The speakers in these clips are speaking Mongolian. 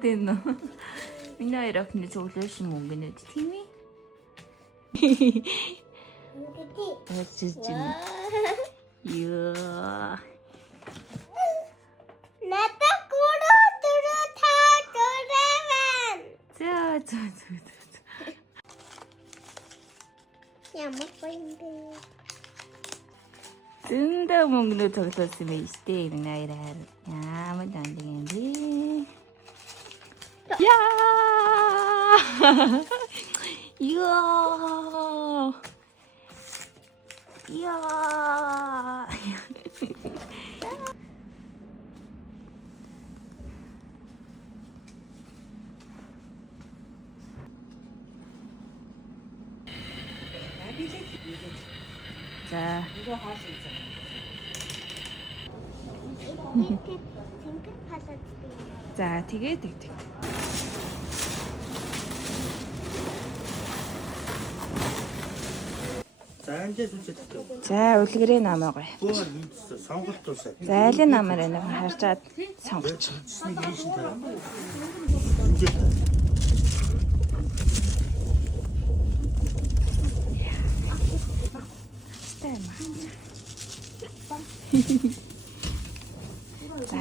됐노. 민나 이렇게 졸려시 몽기네 팀이. 어쩌지? 이야. 나도 꾸루 뚜루 타 뚜레만. 자. 야 먹고인데. 쓴다 몽기네 저기서으면 이때 민나이라. 야, 아무도 안 되겠는데. 야! 이야. 자, 이거 할 수 있잖아. 이렇게 징크 받아주세요. 자, 되게. За энэ зүгт. 자, үлгэрээ намаагаа. Бөөр хийсэн сонголт тусаа. Зайлын намаар нэг харчаад сонгоч. Нэг хийсэн тараа. За,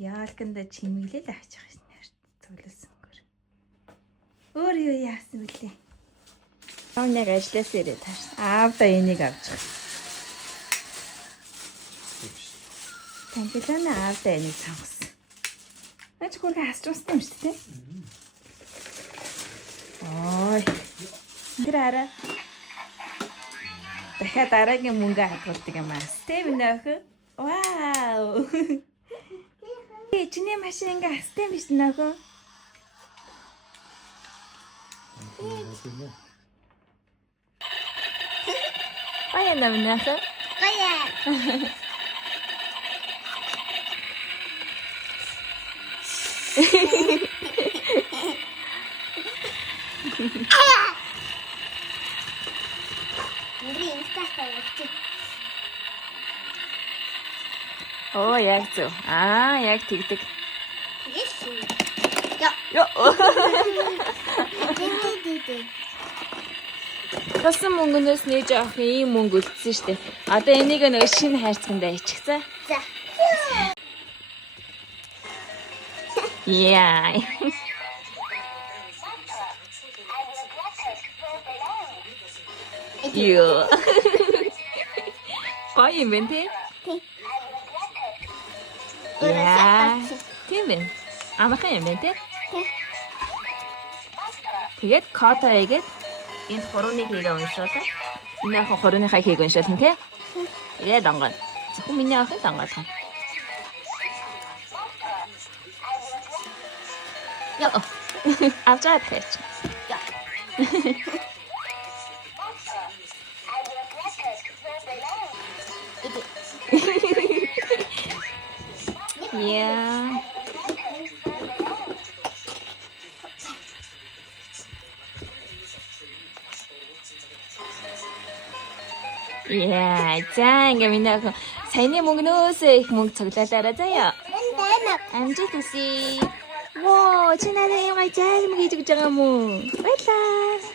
яалканда чимэглэл авч байгаа шнээр цуглуулсангаар. Өөр юу яасан бэлээ? Аавныг ажиллаас ирээд тааш. Аавда энийг авч байгаа. Танхилааны аавда энийг сонгосон. Наач хөргөө асуустай юм шүү дээ. Ой. Тэр арай. Дахиад дараагийн мөнгө хадгалдаг юм аа. Стив нөхө. Вау. Чиний машин ингээ хастай биш нөхө. Ая намнахэ. Кая. 우리 인스타에서 찍. Оо яг зөв. Яг тэгдэг. 예스. Ёо. 띵띵띵띵. Тосон мөнгнөөс нээж авах ийм мөнгө үлдсэн шүү дээ. Одоо энийг нэг шинэ хайрцагтаа ичгцээ. 자. Яа. Ёо. Гоё юм бэ? Яа. Тийм ээ. Амархан юм байна те. Тэгээд кота хийгээд энд хурууны хийгээ уншуулаа. Миний ах хурууныхаа хийгээ уншуулна те. Тэгээд онгоо. Зөвхөн миний ахын онгоолгоо. Яа. Авчаад тааш. Яа. Yeah. За ингээ миний саяны мөнгнөөс их мөнгө цуглаалаарай заяа. Амжилт хүсье. Воо, чи надад юм гайжаал мөнгө хийж өгч байгаа юм уу? Баярлаа.